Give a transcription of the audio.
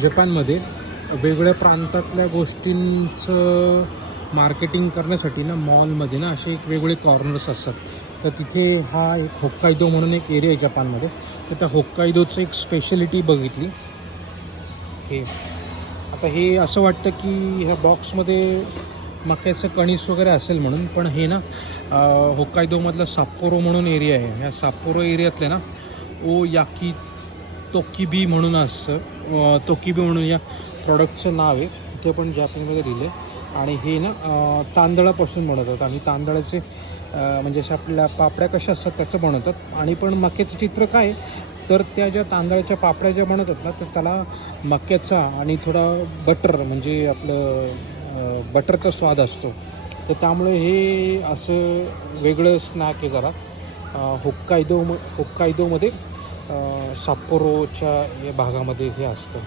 जपानमध्ये वेगवेगळ्या प्रांतातल्या गोष्टींचं मार्केटिंग करण्यासाठी ना मॉलमध्ये ना असे एक वेगवेगळे कॉर्नर्स असतात. तर तिथे हा एक होक्काइदो म्हणून एक एरिया आहे जपानमध्ये. तर त्या होक्काइदोचं एक स्पेशलिटी बघितली. हे आता हे असं वाटतं की ह्या बॉक्समध्ये मक्याचं कणीस वगैरे असेल म्हणून, पण हे ना होक्काइदोमधलं साप्पोरो म्हणून एरिया आहे. ह्या साप्पोरो एरियातले ना ओ याकी तोकिबी म्हणून असतं. तोकिबी म्हणून या प्रॉडक्टचं नाव आहे. इथे पण जपानमध्ये लिहिलं आहे. आणि हे ना तांदळापासून बनवतात आणि तांदळाचे म्हणजे अशा आपल्या पापड्या कशा असतात त्याचं बनवतात. आणि पण मक्याचं चित्र काय तर त्या ज्या तांदळाच्या पापड्या ज्या बनवतात ना तर त्याला मक्याचा आणि थोडा बटर म्हणजे आपलं बटरचा स्वाद असतो. तर त्यामुळे हे असं वेगळं स्नॅक आहे जरा. होक्काइदोमध्ये साप्पोरोच्या या भागामध्ये हे असतं.